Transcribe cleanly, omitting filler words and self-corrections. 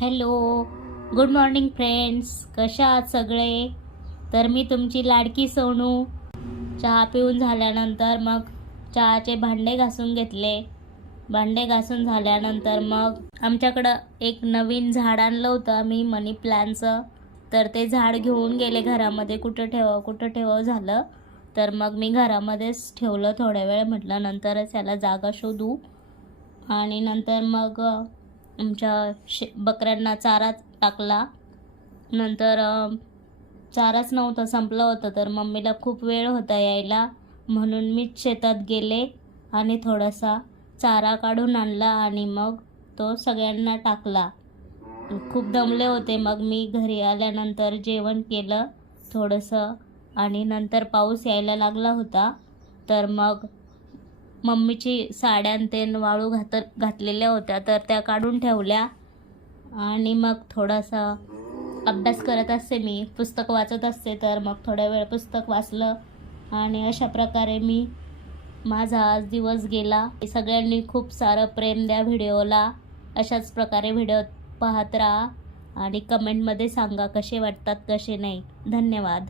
Hello, good morning friends. कशा आहात सगळे? तर मी तुमची लाडकी सोनू. चहा पिऊन झाल्यानंतर मग चहाचे भांडे घासून घेतले. भांडे घासून झाल्यानंतर मग आमच्याकडं एक नवीन झाड आणलं होतं मी, मनी प्लॅनचं. तर ते झाड घेऊन गेले घरामध्ये. कुठं ठेव झालं. तर मग मी घरामध्येच ठेवलं थोड्या वेळ. म्हटलं नंतरच याला जागा शोधू. आणि नंतर मग आमच्या बकऱ्यांना चारा टाकला. नंतर चाराच नव्हता, संपलं होतं. तर मम्मीला खूप वेळ होता यायला, म्हणून मीच शेतात गेले आणि थोडासा चारा काढून आणला आणि मग तो सगळ्यांना टाकला. खूप दमले होते. मग मी घरी आल्यानंतर जेवण केलं थोडंसं आणि नंतर पाऊस यायला लागला होता. तर मग मम्मीची साड्या ते वाळू घातलेल्या होत्या, तर त्या काढून ठेवल्या. आणि मग थोडासा अभ्यास करत असते, मी पुस्तक वाचत असते. तर मग थोड्या वेळ पुस्तक वाचलं आणि अशा प्रकारे माझा आज दिवस गेला. सगळ्यांनी खूप सारं प्रेम द्या व्हिडिओला. अशाच प्रकारे व्हिडिओ पाहत राहा आणि कमेंटमध्ये सांगा कसे वाटतात कसे नाही. धन्यवाद.